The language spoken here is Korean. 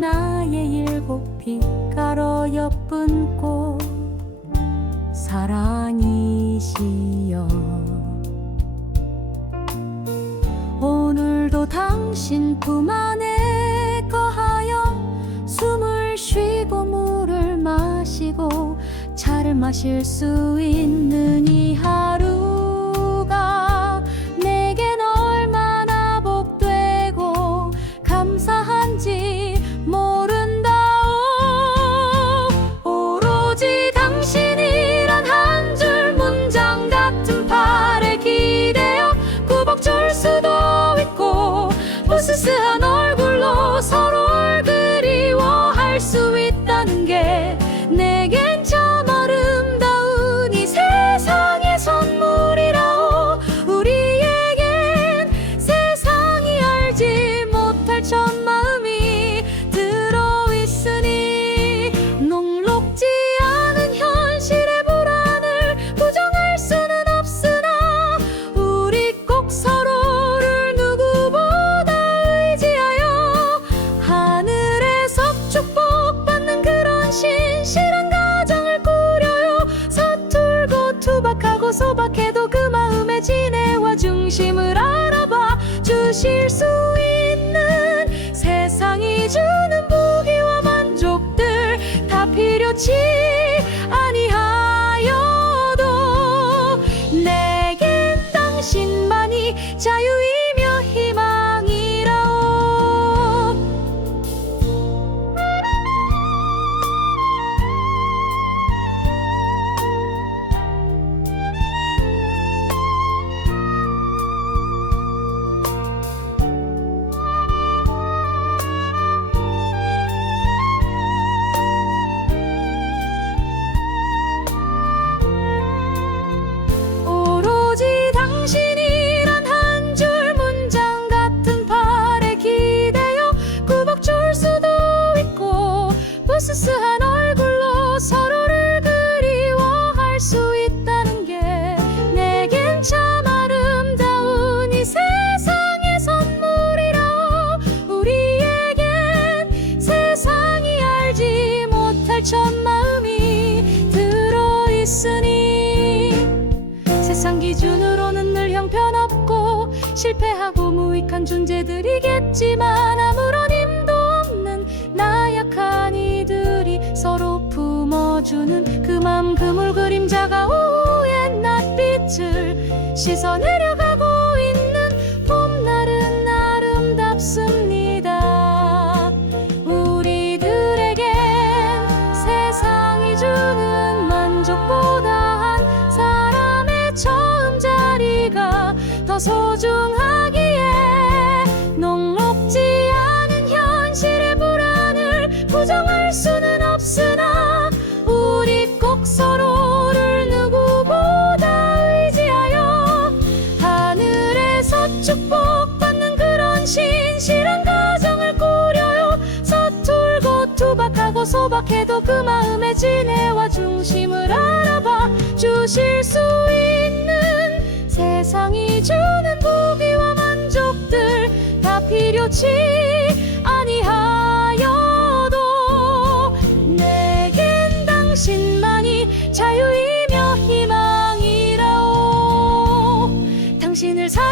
나의 일곱 빛가루 예쁜 꽃. 사랑이시여. 오늘도 당신 품 안에 거하여 숨을 쉬고 물을 마시고 차를 마실 수 있는 투박하고 소박해도 그 마음의 진해와 중심을 알아봐 주실 수 있는 세상이 주는 복이와 만족들 다 필요치 아니하여도 내겐 당신만이 자유이 첫 마음이 들어있으니 세상 기준으로는 늘 형편없고 실패하고 무익한 존재들이겠지만 아무런 힘도 없는 나약한 이들이 서로 품어주는 그 맘 그물 그림자가 오후의 낯빛을 씻어 내려가고 더 소중하기에 녹록지 않은 현실의 불안을 부정할 수는 없으나 우리 꼭 서로를 누구보다 의지하여 하늘에서 축복받는 그런 신실한 가정을 꾸려요. 서툴고 투박하고 소박해도 그 마음의 진해와 중심을 알아봐 주실 수 있는 세상이 주는 부귀와 만족들 다 필요치 아니하여도 내겐 당신만이 자유이며 희망이라오. 당신을 사